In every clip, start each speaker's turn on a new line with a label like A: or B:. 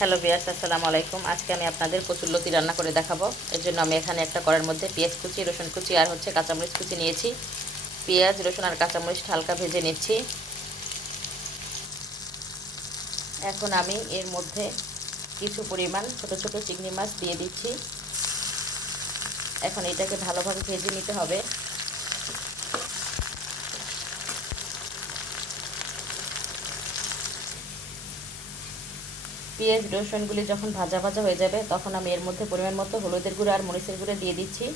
A: Hello বিয়াস আসসালামু আলাইকুম। আজকে আমি আপনাদের কচুর লতি রান্না করে দেখাবো। এর জন্য আমি এখানে একটা কড়ার মধ্যে পেঁয়াজ কুচি, রসুন কুচি আর হচ্ছে কাঁচামরিচ কুচি নিয়েছি। পেঁয়াজ, রসুন আর কাঁচামরিচ হালকা ভেজে নিচ্ছি। এখন আমি এর মধ্যে কিছু পরিমাণ ছোট ছোট চিংড়ি মাছ দিয়ে দিচ্ছি। এখন এটাকে ভালোভাবে ভেজে নিতে হবে। পেঁয়াজ, রসুনগুলি যখন ভাজা ভাজা হয়ে যাবে, তখন আমি এর মধ্যে পরিমাণ মতো হলুদের গুঁড়ো আর মরিচের গুঁড়ো দিয়ে দিচ্ছি।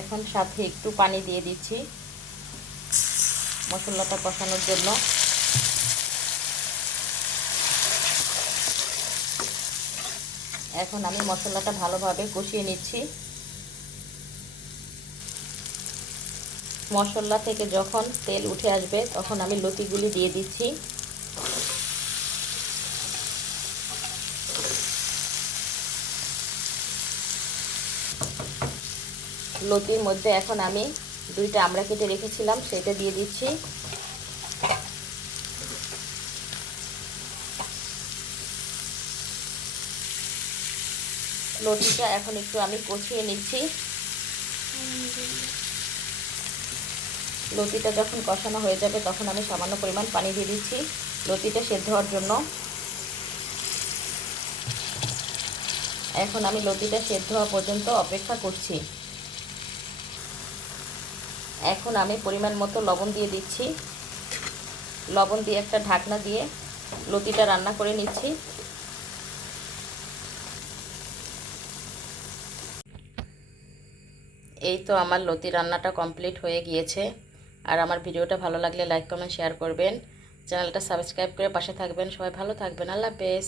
A: এখন সাথে একটু পানি দিয়ে দিচ্ছি মশলাটা কষানোর জন্য। এখন আমি মশলাটা ভালোভাবে কষিয়ে নিচ্ছি। মশলা থেকে যখন তেল উঠে আসবে, তখন আমি লতিগুলি দিয়ে দিচ্ছি। লতির মধ্যে এখন আমি দুইটা আমরা কেটে রেখেছিলাম, সেটা দিয়ে দিচ্ছি। লতিটা এখন একটু আমি কষিয়ে নিচ্ছি। লতিটা যখন কষানো হয়ে যাবে, তখন আমি সামান্য পরিমাণ পানি দিয়ে দিচ্ছি লতিটা সেদ্ধ হওয়ার জন্য। এখন আমি লতিটা সেদ্ধ হওয়া পর্যন্ত অপেক্ষা করছি। এখন আমি পরিমাণ মতো লবণ দিয়ে দিচ্ছি। লবণ দিয়ে একটা ঢাকনা দিয়ে লতিটা রান্না করে নিচ্ছি। এই তো আমার লতি রান্নাটা কমপ্লিট হয়ে গিয়েছে। আর আমার ভিডিওটা ভালো লাগলে লাইক কমেন্ট শেয়ার করবেন। চ্যানেলটা সাবস্ক্রাইব করে পাশে থাকবেন। সবাই ভালো থাকবেন। আল্লাহ হাফেজ।